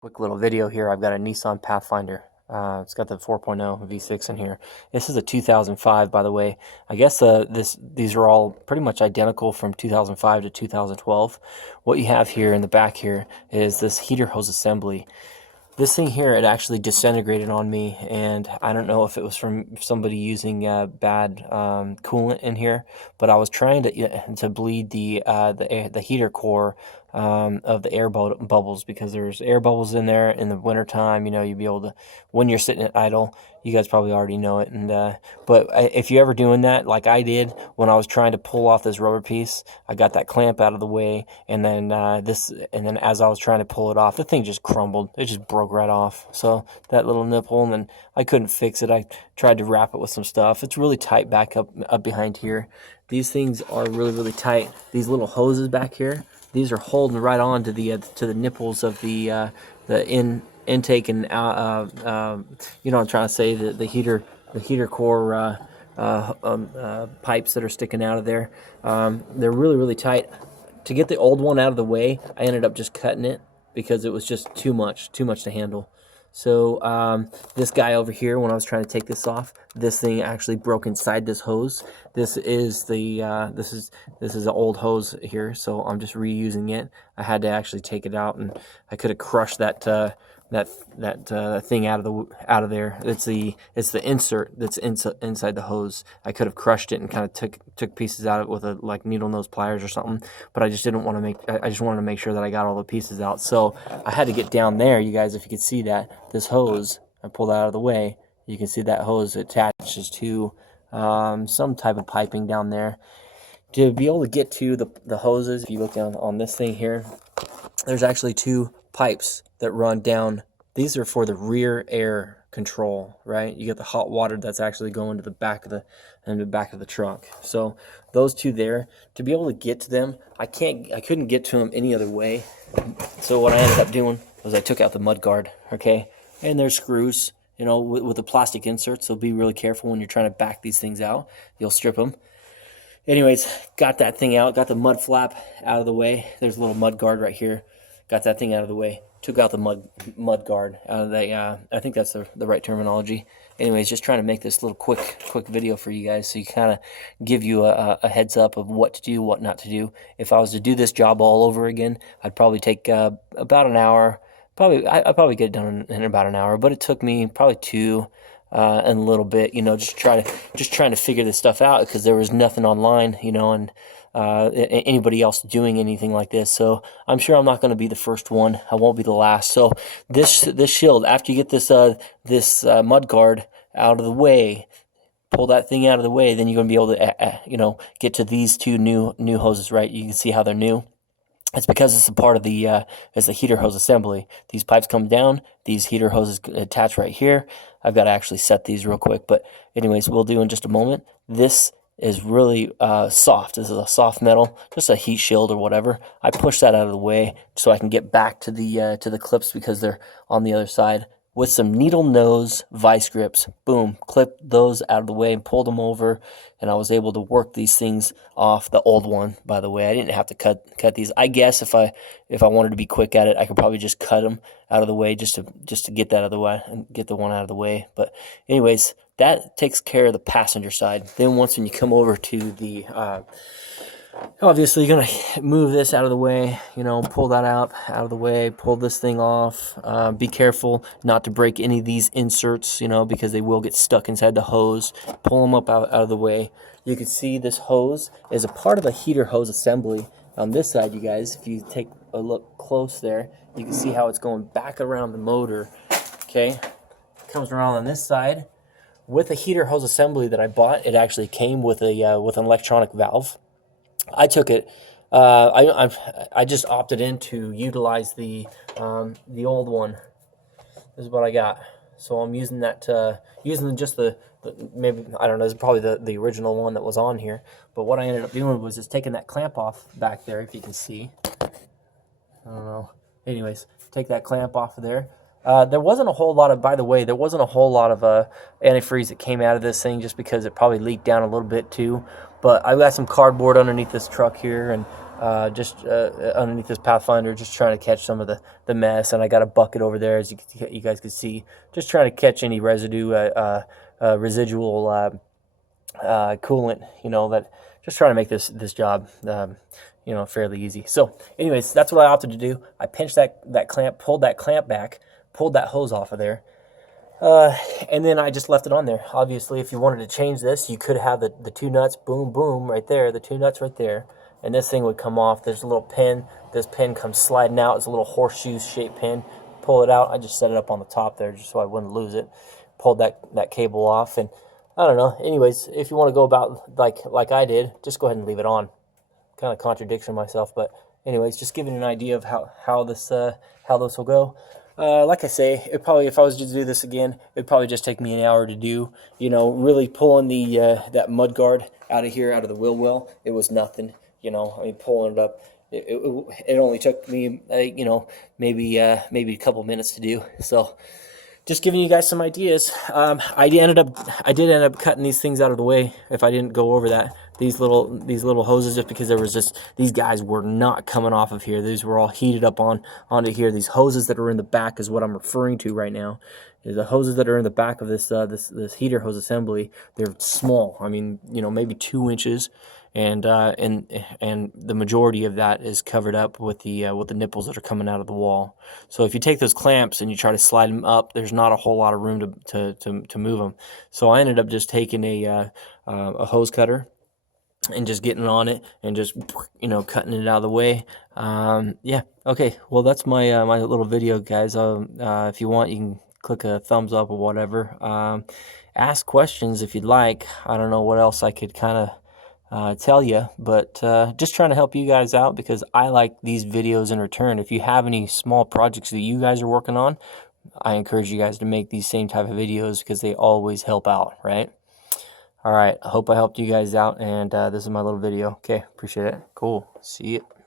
Quick little video here. I've got a Nissan Pathfinder. It's got the 4.0 V6 in here. This is a 2005, by the way. I guess these are all pretty much identical from 2005 to 2012. What you have here in the back here is this heater hose assembly. This thing here, it actually disintegrated on me, and I don't know if it was from somebody using bad coolant in here, but I was trying to bleed the heater core of the air bubbles, because there's air bubbles in there in the wintertime. You know, you'd be able to, when you're sitting at idle, you guys probably already know it. And but if you're ever doing that, like I did when I was trying to pull off this rubber piece, I got that clamp out of the way, and then as I was trying to pull it off, the thing just crumbled. It just broke right off. So that little nipple, and then I couldn't fix it. I tried to wrap it with some stuff. It's really tight back up behind here. These things are really tight. These little hoses back here, these are holding right on to the nipples of the intake and you know what I'm trying to say, the heater core pipes that are sticking out of there. They're really tight. To get the old one out of the way, I ended up just cutting it because it was just too much to handle. So this guy over here, when I was trying to take this off, this thing actually broke inside this hose. This is this is an old hose here, so I'm just reusing it. I had to actually take it out, and I could have crushed that thing out of there. It's the insert that's inside the hose. I could have crushed it and kind of took pieces out of it with like needle nose pliers or something, but I just didn't want to make. I just wanted to make sure that I got all the pieces out. So I had to get down there, you guys. If you could see that, this hose, I pulled out of the way. You can see that hose attaches to some type of piping down there. To be able to get to the hoses, if you look down on this thing here, there's actually two pipes that run down. These are for the rear air control, right? You get the hot water that's actually going to the back of the truck. So those two there, to be able to get to them, I couldn't get to them any other way. So what I ended up doing was I took out the mud guard, okay? And there's screws, you know, with the plastic inserts. So be really careful when you're trying to back these things out. You'll strip them. Anyways, got that thing out, got the mud flap out of the way. There's a little mud guard right here. Got that thing out of the way. Took out the mud guard out of the, I think that's the right terminology. Anyways, just trying to make this little quick video for you guys, so you kind of give you a heads up of what to do, what not to do. If I was to do this job all over again, I'd probably take about an hour. I'd probably get it done in about an hour, but it took me probably two and a little bit, you know, just trying to figure this stuff out, because there was nothing online, you know, and anybody else doing anything like this. So I'm sure I'm not going to be the first one. I won't be the last. So this shield, after you get this mud guard out of the way, pull that thing out of the way, then you're going to be able to you know, get to these two new hoses, right? You can see how they're new. It's because it's a part of the heater hose assembly. These pipes come down, these heater hoses attach right here. I've got to actually set these real quick, but anyways, we'll do in just a moment. This is really soft. This is a soft metal, just a heat shield or whatever. I push that out of the way so I can get back to the clips, because they're on the other side. With some needle nose vice grips, boom, clipped those out of the way and pulled them over, and I was able to work these things off. The old one, by the way, I didn't have to cut these. I guess if I wanted to be quick at it, I could probably just cut them out of the way just to get that out of the way and get the one out of the way. But anyways, that takes care of the passenger side. Then once when you come over to the obviously you're gonna move this out of the way, you know, pull that out of the way, pull this thing off. Be careful not to break any of these inserts, you know, because they will get stuck inside the hose. Pull them up out of the way. You can see this hose is a part of the heater hose assembly. On this side, you guys, if you take a look close there, you can see how it's going back around the motor. Okay, comes around on this side. With the heater hose assembly that I bought, it actually came with an electronic valve. I took it. I just opted in to utilize the old one. This is what I got. So I'm using that. Using just the maybe, I don't know. It's probably the original one that was on here. But what I ended up doing was just taking that clamp off back there. If you can see, I don't know. Anyways, take that clamp off of there. There wasn't a whole lot of, by the way, there wasn't a whole lot of antifreeze that came out of this thing, just because it probably leaked down a little bit too. But I've got some cardboard underneath this truck here, and just underneath this Pathfinder, just trying to catch some of the mess. And I got a bucket over there, as you guys can see, just trying to catch any residual coolant, that just trying to make this job, fairly easy. So anyways, that's what I opted to do. I pinched that clamp, pulled that clamp back, pulled that hose off of there, and then I just left it on there. Obviously, if you wanted to change this, you could have the two nuts, boom, boom, right there, the two nuts right there, and this thing would come off. There's a little pin. This pin comes sliding out. It's a little horseshoe-shaped pin. Pull it out. I just set it up on the top there just so I wouldn't lose it. Pulled that cable off, and I don't know. Anyways, if you want to go about like I did, just go ahead and leave it on. Kind of contradiction myself, but anyways, just giving you an idea of how this will go. Like I say, if I was to do this again, it'd probably just take me an hour to do. Really pulling that mud guard out of here, out of the wheel well. It was nothing. I mean, pulling it up. It only took me, maybe a couple minutes to do. So, just giving you guys some ideas. I did end up cutting these things out of the way if I didn't go over that. These little hoses, just because these guys were not coming off of here. These were all heated up onto here. These hoses that are in the back is what I'm referring to right now. The hoses that are in the back of this heater hose assembly, they're small. I mean, maybe 2 inches, and the majority of that is covered up with the nipples that are coming out of the wall. So if you take those clamps and you try to slide them up, there's not a whole lot of room to move them. So I ended up just taking a hose cutter and just getting on it and just cutting it out of the way. Yeah, okay, well, that's my my little video, guys. If you want, you can click a thumbs up or whatever. Ask questions if you'd like. I don't know what else I could kind of tell you, but just trying to help you guys out, because I like these videos in return. If you have any small projects that you guys are working on, I encourage you guys to make these same type of videos, because they always help out, right? All right, I hope I helped you guys out, and this is my little video. Okay, appreciate it. Cool. See you.